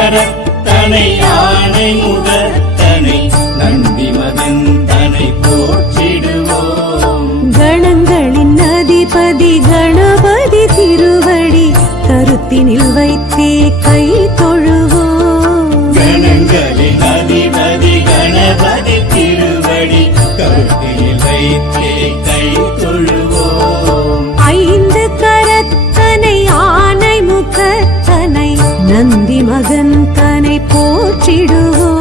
கரத்தனை யானை முகத்தனை நந்தி மகந்தனை போற்றிடுவோம். கணங்களின் அதிபதி கணபதி திருவடி கருத்தினில் வைத்தே கை தொழுவோம். கணங்களின் அதிபதி கணபதி திருவடி கருத்தினில் வைத்தே கை தொழுவோம். ஐந்து கரத்தனை ஆனை முகத்தனை நந்தி மகந்தனை போற்றிடுவோம்.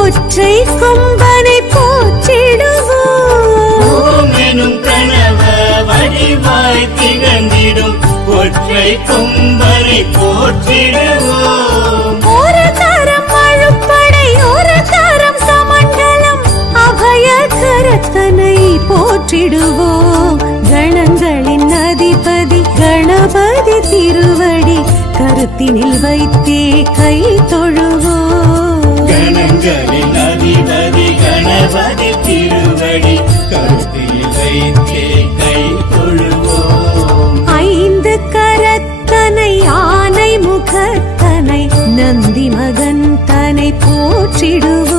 ஒற்றை கொம்பனை போற்றிடுவோம். ஓம் எனும் பிரணவ வடிவாய் திகழ்ந்திடும் ஒற்றை கொம்பனை போற்றிடுவோம். ஒரு தரம் அழுப்படை ஒரு தரம் சமண்டலம் அபய கரத்தனை போற்றிடுவோம். கணங்களின் அதிபதி கணபதி திருவடி கருத்தினில் வைத்தே கை தொழுவோம். கணங்களின் அதிபதி கணபதி திருவடி கருத்தில் வைத்தே கை தொழுவோம். ஐந்து கரத்தனை ஆனை முகத்தனை நந்தி மகந்தனை போற்றிடுவோம்.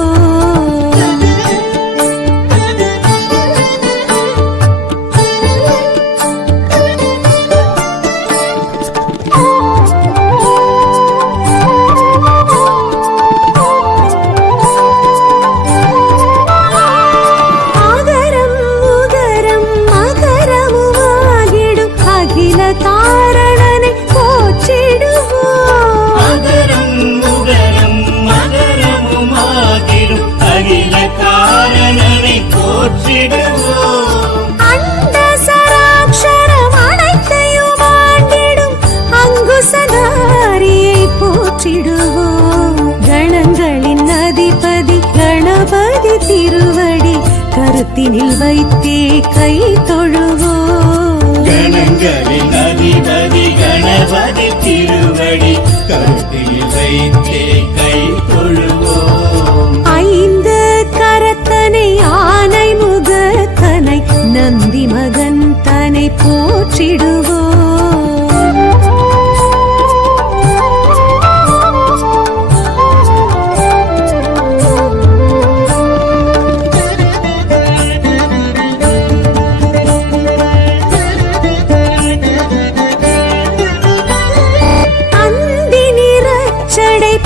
காரணனை போற்றிடுவோம். அகரம் உகரம் மகரமுமாகிடும் அகில காரணனை போற்றிடுவோம். அண்ட சராட்சரம் அனைத்தையும் ஆண்டிடும் அங்குசதாரியை போற்றிடுவோம். கணங்களின் அதிபதி கணபதி திருவடி கருத்தினில் வைத்தே கை தொழுவோம். கணங்களின் அதிபதி கணபதி திருவடி கருத்தில் வைத்தே கை தொழுவோம். ஐந்து கரத்தனை ஆனை முகத்தனை நந்தி மகந்தனை போற்றிடுவோம்.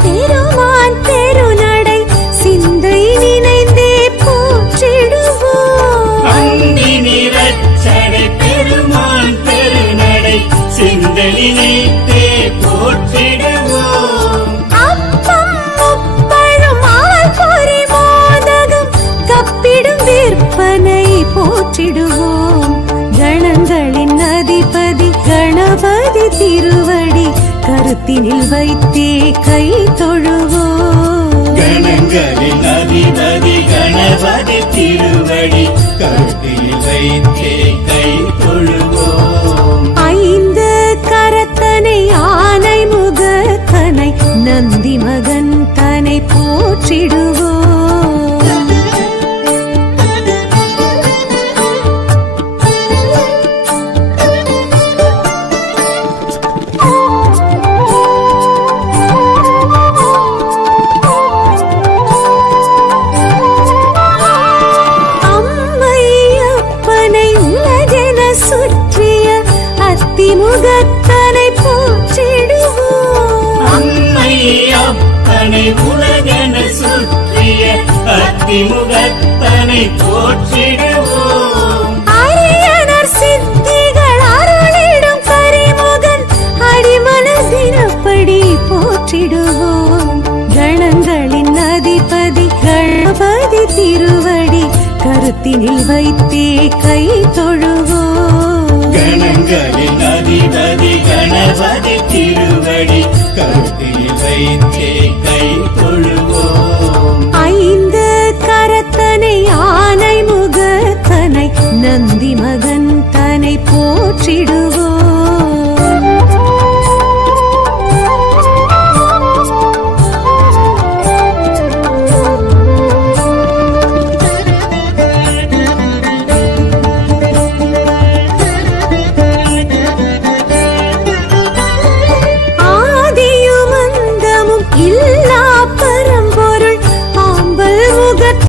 பெருமான் பெருநடை சிந்தை நினைந்தே போற்றிடுவோம். அந்தி நிறச்சடை பெருமான் பெருநடை சிந்தை நினைந்தே போற்றிடுவோம். அப்பம் முப்பழும் அவள் பொறி மோதகம் கப்பிடும் விற்பனை போற்றிடுவோம். கணங்களின் அதிபதி கணபதி திருவடி கருத்தினில் வைத்தே கை தொழுவோம். கணங்களின் அதிபதி கணபதி திருவடி கருத்தில் வைத்தே கை தொழுவோம். ஐந்து கரத்தனை ஆனை முகத்தனை நந்தி மகந்தனை போற்றிடுவோம். முகத்தனை போற்றிடுவோம். அம்மை அப்பனை உலகென சுற்றிய அத்திமுகத்தனை போற்றிடுவோம். அரியனர் சித்திகள் அருளிடும் கரிமுகன் அடிமனதினப்படி போற்றிடுவோம். கணங்களின் அதிபதி கணபதி திருவடி கருத்தினில் வைத்தே கை தொழுவோம். கணங்களின் அதிபதி கணபதி திருவடி கருத்தில் வைத்தே கை தொழுவோம். ஐந்து கரத்தனை ஆனை முகத்தனை நந்தி மகந்தனை போற்றிடுவோம்